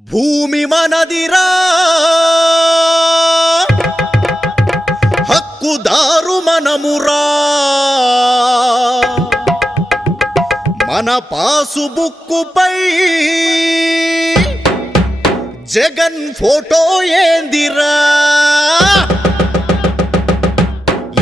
భూమి మనదిరా హక్కుదారు మనమురా మన పాసుబుక్కుపై జగన్ ఫోటో ఏందిరా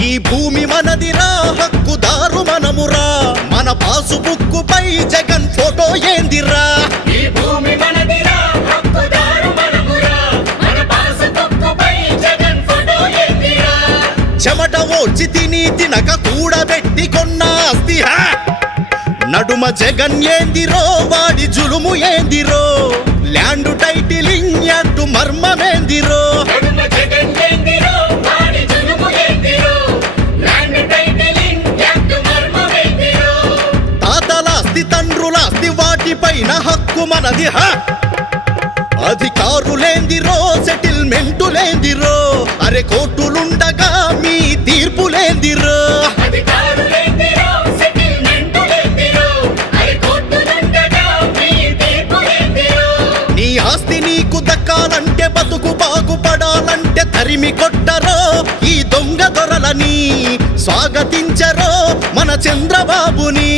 ఈ భూమి మనదిరా హక్కుదారు మనమురా మన పాసుబుక్కుపై జగన్ ఫోటో ఏందిరా ఈ భూమి మనదిరా హక్కుదారు మనమురా మన పాసుబుక్కుపై జగన్ ఫోటో ఏందిరా చెమట ఓడ్చి తినక కూడబెట్టి కొన్న ఆస్తి నడుమ జగన్ ఏందిరో వాడి జులుము ఏందిరో ల్యాండ్ టైటిలింగ్ యాక్ట్ మర్మమేందిరో నడుమ జగన్ ఏందిరో వాడి జులుము ఏందిరో ల్యాండ్ టైటిలింగ్ యాక్ట్ మర్మమేందిరో తాతలాస్తి తండ్రులాస్తి వాటిపైన హక్కు మనది అధికారులేందిరో సెటిల్మెంటులేందిరో అరే కోర్టులుండగా మీ తీర్పులేందిరో అధికారులేందిరో సెటిల్మెంటులేందిరో అరే కోర్టులుండగా మీ తీర్పులేందిరో నీ ఆస్తి నీకు దక్కాలంటే బతుకు బాగుపడాలంటే తరిమి కొట్టరో ఈ దొంగ దొరలని స్వాగతించరో మన చంద్రబాబుని